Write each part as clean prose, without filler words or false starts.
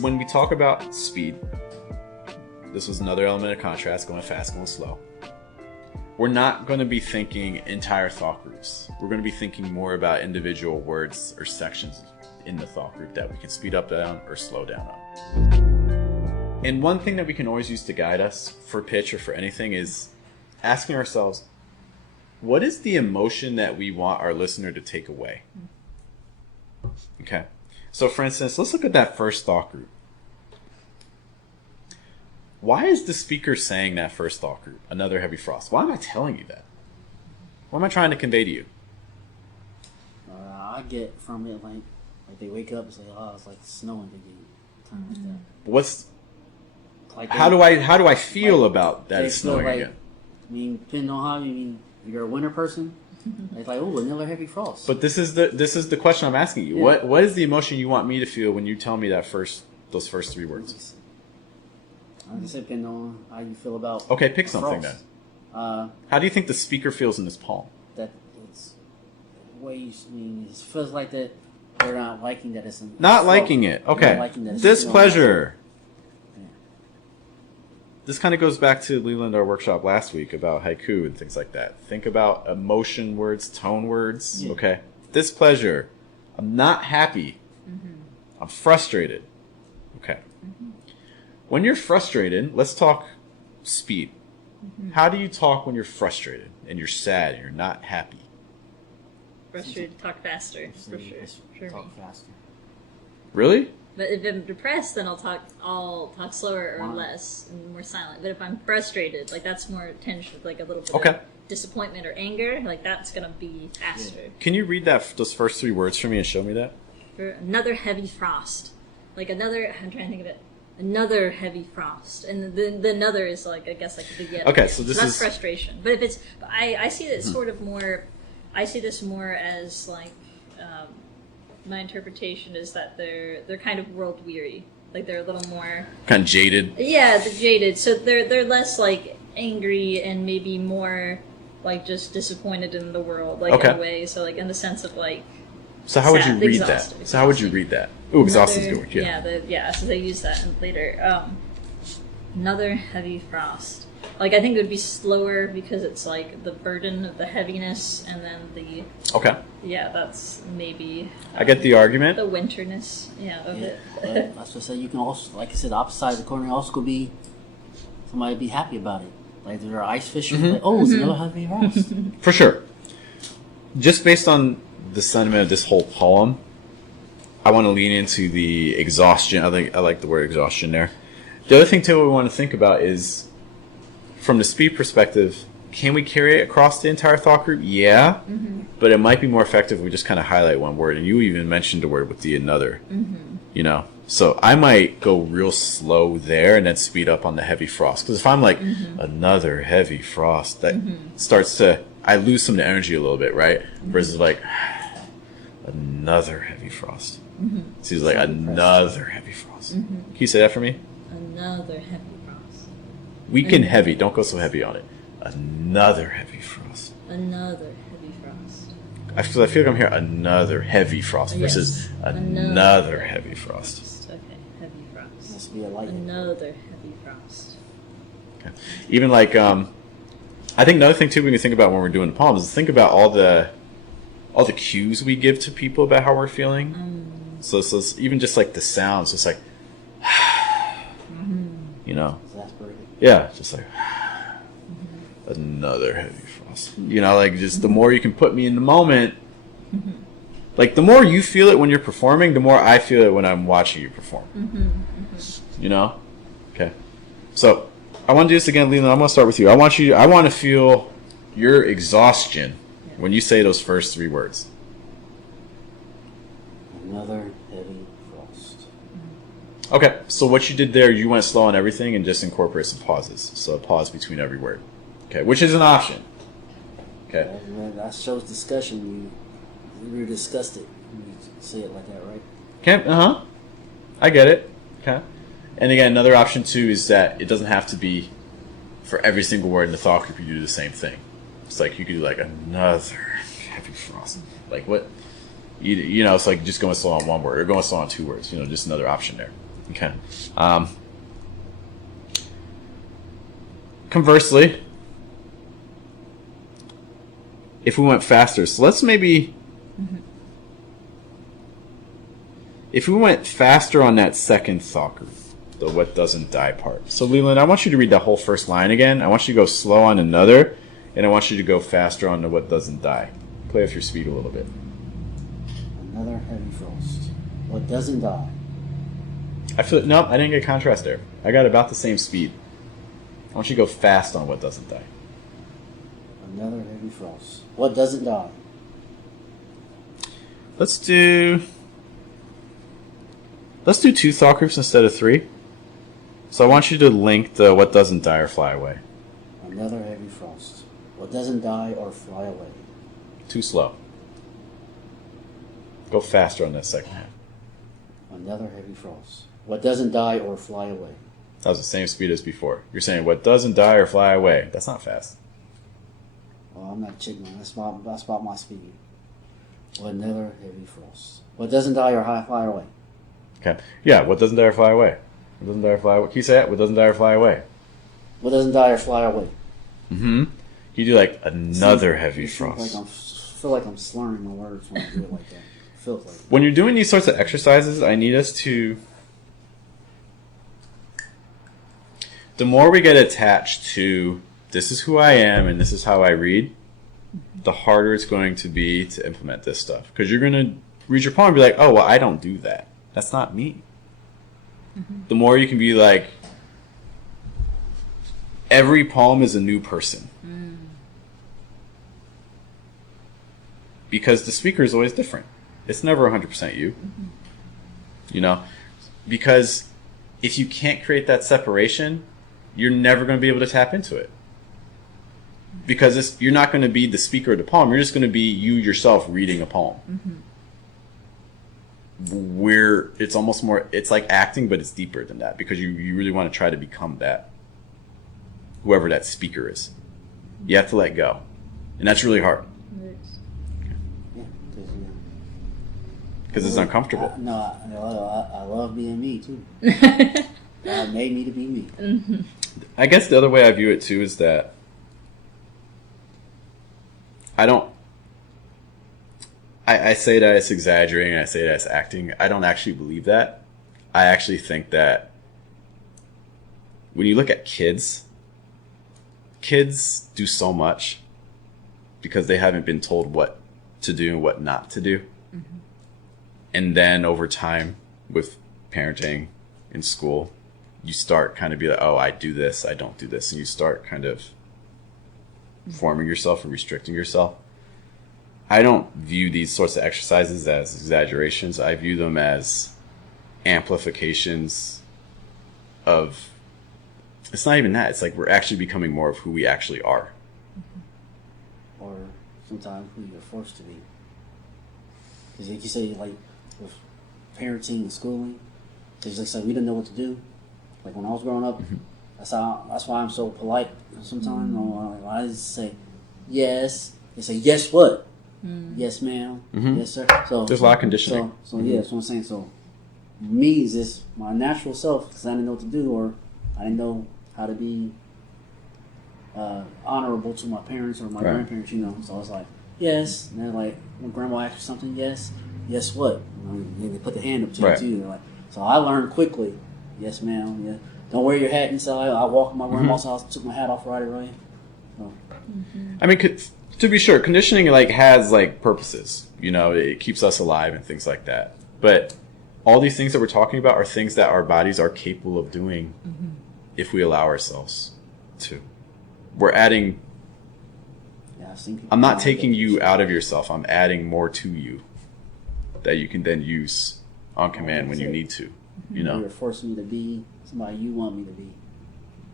When we talk about speed, this was another element of contrast, going fast, going slow. We're not going to be thinking entire thought groups. We're going to be thinking more about individual words or sections in the thought group that we can speed up, down, or slow down on. And one thing that we can always use to guide us for pitch or for anything is asking ourselves, what is the emotion that we want our listener to take away? Okay. So for instance, let's look at that first thought group. Why is the speaker saying that first thought group, another heavy frost? Why am I telling you that? What am I trying to convey to you? I get from it like they wake up and say, "Oh, it's like snowing again." Time like that. What's Like how do I feel like, about that it's snowing like, again? I mean, depending on how you mean, if you're a winter person, it's like, oh, another heavy frost. But this is the question I'm asking you. Yeah. What is the emotion you want me to feel when you tell me those first three words? I just depending on how you feel about. Okay, pick something frost. then. How do you think the speaker feels in this poem? That it's ways. I mean, it feels like that they're not liking that it's not liking it. Okay, liking that it's displeasure. Yeah. This kind of goes back to Leland, our workshop last week about haiku and things like that. Think about emotion words, tone words. Yeah. Okay, displeasure. I'm not happy. Mm-hmm. I'm frustrated. Okay. Mm-hmm. When you're frustrated, let's talk speed. Mm-hmm. How do you talk when you're frustrated and you're sad and you're not happy? Frustrated, talk faster, for sure. Talk faster. Really? But if I'm depressed, then I'll talk slower or Wow. less and more silent. But if I'm frustrated, like that's more tension, like a little bit Okay. of disappointment or anger, like that's gonna be faster. Can you read those first three words for me and show me that? For another heavy frost, like another. I'm trying to think of it. Another heavy frost, and the another is like I guess like the beginning. Okay, so this that's is frustration. But if it's, I see it sort of more. I see this more as like my interpretation is that they're kind of world weary, like they're a little more kind of jaded. Yeah, they're jaded. So they're less like angry and maybe more like just disappointed in the world, like Okay. in a way. So like in the sense of like. So how would you Sad, read exhausted, that? So how would you read that? Ooh, exhausted is a good word. Yeah. Yeah. So they use that later. Another heavy frost. Like I think it would be slower because it's like the burden of the heaviness, and then the Okay. yeah, that's maybe. I get the argument. The winterness, of Yeah, it. but that's what I said. You can also, like I said, the opposite side of the coin also could be somebody be happy about it. Like they're ice fishing, like, oh, it's another heavy frost. For sure. Just based on the sentiment of this whole poem, I want to lean into the exhaustion. I like the word exhaustion there. The other thing too we want to think about is, from the speed perspective, can we carry it across the entire thought group? Yeah, but it might be more effective if we just kind of highlight one word. And you even mentioned a word with the another. So I might go real slow there and then speed up on the heavy frost. Because if I'm like another heavy frost, that starts to, I lose some of the energy a little bit, right? Versus like another heavy frost. So he's like another heavy frost. Can you say that for me? Another heavy frost. Weak and heavy. Don't go so heavy on it. Another heavy frost. Another heavy frost. Because I feel like I'm hearing another heavy frost versus another heavy frost. Okay, heavy frost. Must be a light. Another heavy frost. Okay. Even like, I think another thing too we can think about when we're doing the poems is think about all the cues we give to people about how we're feeling. So it's even just like the sounds, it's like, Exasperated. yeah, just like another heavy frost. Like just the more you can put me in the moment, like the more you feel it when you're performing, the more I feel it when I'm watching you perform. Okay. So I want to do this again, Leland. I'm going to start with you. I want to feel your exhaustion when you say those first three words. Another heavy frost. Okay, so what you did there, you went slow on everything and just incorporate some pauses. So a pause between every word. Okay, which is an option. Okay. That shows discussion. We discussed it. You say it like that, right? Okay, I get it. Okay. And again, another option too is that it doesn't have to be for every single word in the thought group you do the same thing. It's like you could do like another heavy frost. Like what? It's like just going slow on one word or going slow on two words. Just another option there. Okay. Conversely, if we went faster, so let's maybe, if we went faster on that second thought group, the what doesn't die part. So Leland, I want you to read that whole first line again. I want you to go slow on another, and I want you to go faster on the what doesn't die. Play with your speed a little bit. Another heavy frost. What doesn't die? I feel nope, I didn't get contrast there. I got about the same speed. I want you to go fast on what doesn't die. Another heavy frost. What doesn't die? Let's do 2 thought groups instead of 3. So I want you to link the what doesn't die or fly away. Another heavy frost. What doesn't die or fly away? Too slow. Go faster on that second half. Another heavy frost. What doesn't die or fly away? That was the same speed as before. You're saying what doesn't die or fly away. That's not fast. Well, I'm not chicken. That's about my speed. Another heavy frost. What doesn't die or fly away? Okay. Yeah, what doesn't die or fly away? What doesn't die or fly away? Can you say that? What doesn't die or fly away? What doesn't die or fly away? Mm-hmm. You do like another heavy I frost. feel like I'm slurring my words when I do it like that. It feels like When you're doing these sorts of exercises, I need us to... The more we get attached to this is who I am and this is how I read, the harder it's going to be to implement this stuff. Because you're going to read your poem and be like, oh, well, I don't do that. That's not me. The more you can be like, every poem is a new person. Because the speaker is always different. It's never 100% you. You know? Because if you can't create that separation, you're never going to be able to tap into it. Because you're not going to be the speaker of the poem. You're just going to be you yourself reading a poem. Where it's almost more, it's like acting, but it's deeper than that. Because you really want to try to become that, whoever that speaker is. You have to let go. And that's really hard. Because it's uncomfortable. I love being me too. God made me to be me. I guess the other way I view it too is that I say that it's exaggerating and I say that it's acting. I don't actually believe that. I actually think that when you look at kids do so much because they haven't been told what to do and what not to do. And then over time with parenting in school, you start kind of be like, oh, I do this, I don't do this. And you start kind of forming yourself and restricting yourself. I don't view these sorts of exercises as exaggerations. I view them as amplifications of, it's not even that. It's like we're actually becoming more of who we actually are. Or sometimes who you're forced to be. Because like you say, like with parenting and schooling, it's just like we didn't know what to do. Like when I was growing up, that's why I'm so polite sometimes. I just say yes. They say yes what? Yes ma'am. Yes sir. So there's a lot of conditioning. So yeah, that's what I'm saying. So me is just my natural self because I didn't know what to do or I didn't know how to be honorable to my parents or my grandparents. You know, so I was like yes. And then like when grandma asked for something, yes. Yes what? And they put the hand up to you too. Like, so I learned quickly. Yes, ma'am. Yeah. Don't wear your hat inside. I walked in my grandma's house, took my hat off right away. So. I mean, to be sure, conditioning like has like purposes. You know, it keeps us alive and things like that. But all these things that we're talking about are things that our bodies are capable of doing if we allow ourselves to. We're adding. Yeah, I've seen people. I'm not taking you out of yourself. I'm adding more to you that you can then use on command when you need to. You know, you're forcing me to be somebody you want me to be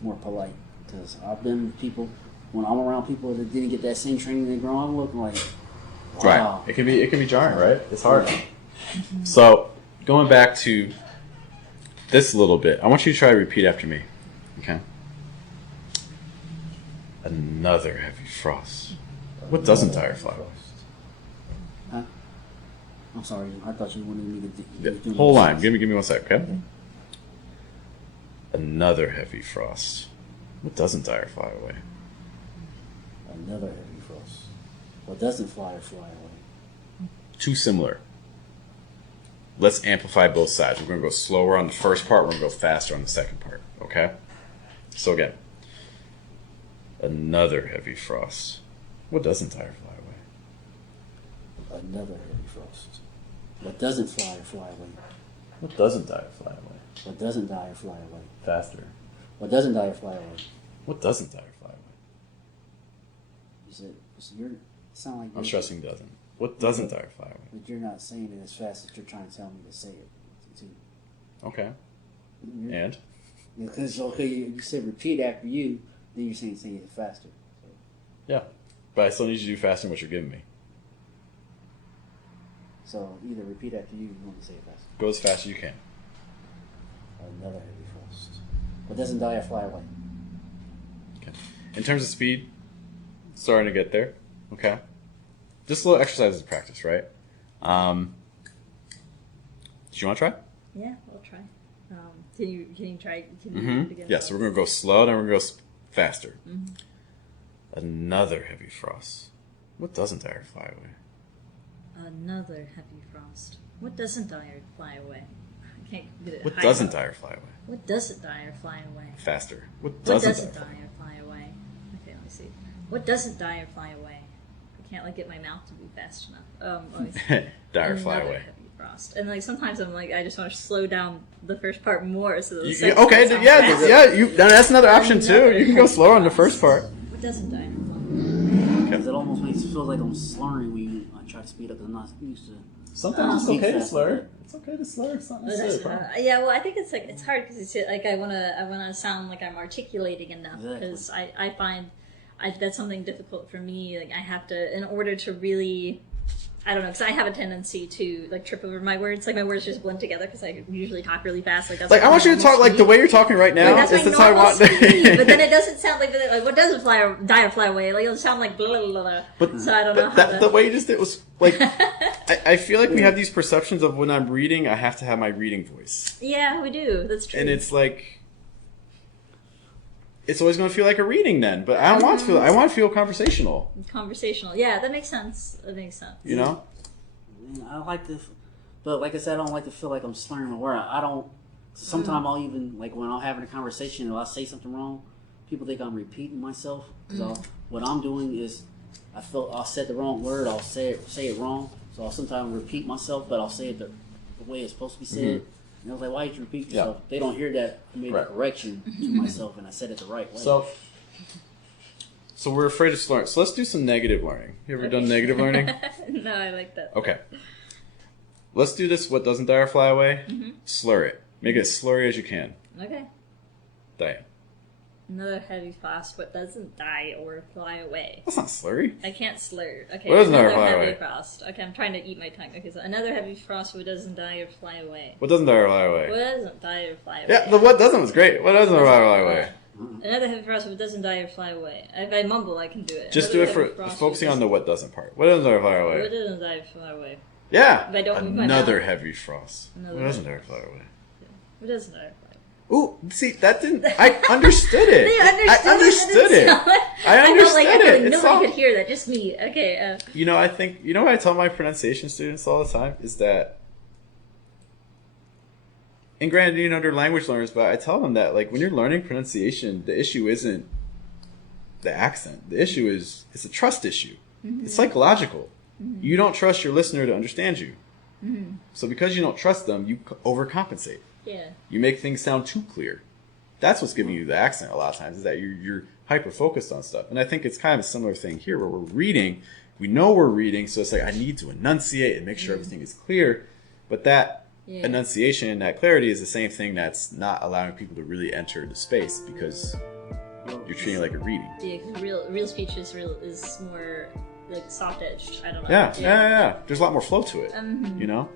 more polite because I've been with people when I'm around people that didn't get that same training they grow up looking like wow. Right. It can be jarring, right? It's hard. So going back to this a little bit, I want you to try to repeat after me. Okay. Another heavy frost. What doesn't die or fly away? I'm sorry, I thought you wanted me to do Whole line. Give me 1 sec, okay? Another heavy frost. What doesn't die or fly away? Another heavy frost. What doesn't fly or fly away? Too similar. Let's amplify both sides. We're going to go slower on the first part. We're going to go faster on the second part. Okay? So again. Another heavy frost. What doesn't die or fly away? Another heavy frost. What doesn't fly or fly away? What doesn't die or fly away? What doesn't die or fly away? Faster. What doesn't die or fly away? What doesn't die or fly away? You said, so you're sound like I'm stressing doesn't. What doesn't die or fly away? But you're not saying it as fast as you're trying to tell me to say it. Too. Okay. You're, And? Because okay, you said repeat after you, then you're saying it faster. So. Yeah. But I still need you to do faster than what you're giving me. So either repeat after you want to say it faster. Go as fast as you can. Another heavy frost. What doesn't die or fly away? Okay. In terms of speed, starting to get there. Okay. Just a little exercise to practice, right? Do you want to try? Yeah, I'll try. Can you try? Can you begin? Yeah, so we're going to go slow, then we're going to go faster. Another heavy frost. What doesn't die or fly away? Another heavy frost. What doesn't die or fly away? I can't get it. What high doesn't enough. die or fly away? What doesn't die or fly away? Faster. What What doesn't, doesn't die? die or fly away? Okay, let me see. What doesn't die or fly away? I can't like get my mouth to be fast enough. Let me see. Die or fly Another away. heavy frost. And like sometimes I'm like I just want to slow down the first part more so the You, second okay, part sounds yeah, faster. now that's another option too. You can go slower on the first part. What doesn't die or fly away? Because it almost makes it feel like I'm slurring when I try to speed up. 'Cause I'm not used to. Sometimes it's okay to slur. It's okay to slur. It's not Yeah, well, I think it's like it's hard because it's like I wanna sound like I'm articulating enough Exactly. because I find that's something difficult for me. Like I have to, in order to really, I don't know, because I have a tendency to like trip over my words. Like my words just blend together because I usually talk really fast. Like that's Like I want you to talk like the way you're talking right now. Like, that's is my the time I normal want. speed, but then it doesn't sound like what doesn't fly or die or fly away. Like it'll sound like blah blah blah. Blah. But, So I don't know but how the way you just did was like. I feel like we have these perceptions of when I'm reading, I have to have my reading voice, Yeah, we do. That's true. and it's like. It's always going to feel like a reading then, but I don't want to feel. I want to feel conversational. Conversational. Yeah, that makes sense. That makes sense. You know. I like to, but like I said, I don't like to feel like I'm slurring my word. I don't. Sometimes I'll even like when I'm having a conversation and I say something wrong, people think I'm repeating myself. Because what I'm doing is, I said the wrong word. I'll say it wrong. So I'll sometimes repeat myself, but I'll say it the way it's supposed to be said. And I was like, why did you repeat yourself? They don't hear that I made a correction to myself and I said it the right way. So we're afraid of slurring. So let's do some negative learning. You ever done negative learning? No, I like that. Okay. Let's do this. What doesn't die or fly away? Slur it. Make it as slurry as you can. Okay. Diane. Another heavy frost, what doesn't die or fly away. That's not slurry. I can't slur. Okay, What doesn't die or another fly heavy away? frost. Okay, I'm trying to eat my tongue. Okay, so another heavy frost, what doesn't die or fly away. What doesn't die or fly away? What doesn't die or fly away. Yeah, the what doesn't was great. What doesn't die or fly away? Another heavy frost, what doesn't die or fly away. If I mumble, I can do it. Just Another do it for heavy frost, focusing what on the what doesn't part. What doesn't die or fly doesn't- away? What doesn't die or fly away. Yeah. If I don't move my Another mouth. heavy frost. Another What doesn't die or fly away? What doesn't die or fly away. Ooh, see, that didn't. I understood it. They understood I understood it. I I understood felt like it. It's nobody all- could hear that, just me. Okay, You know, I think you know what I tell my pronunciation students all the time is that. And granted, you know, they're language learners, but I tell them that like when you're learning pronunciation, the issue isn't the accent. The issue is it's a trust issue. It's psychological. You don't trust your listener to understand you. So because you don't trust them, you overcompensate. yeah. You make things sound too clear. That's what's giving you the accent a lot of times, is that you're hyper focused on stuff. And I think it's kind of a similar thing here where we're reading. We know we're reading, so it's like I need to enunciate and make sure everything is clear. But that enunciation and that clarity is the same thing that's not allowing people to really enter the space because you're treating it like a reading. Yeah, 'cause real speech is more like soft edged. I don't know. Yeah. There's a lot more flow to it, you know?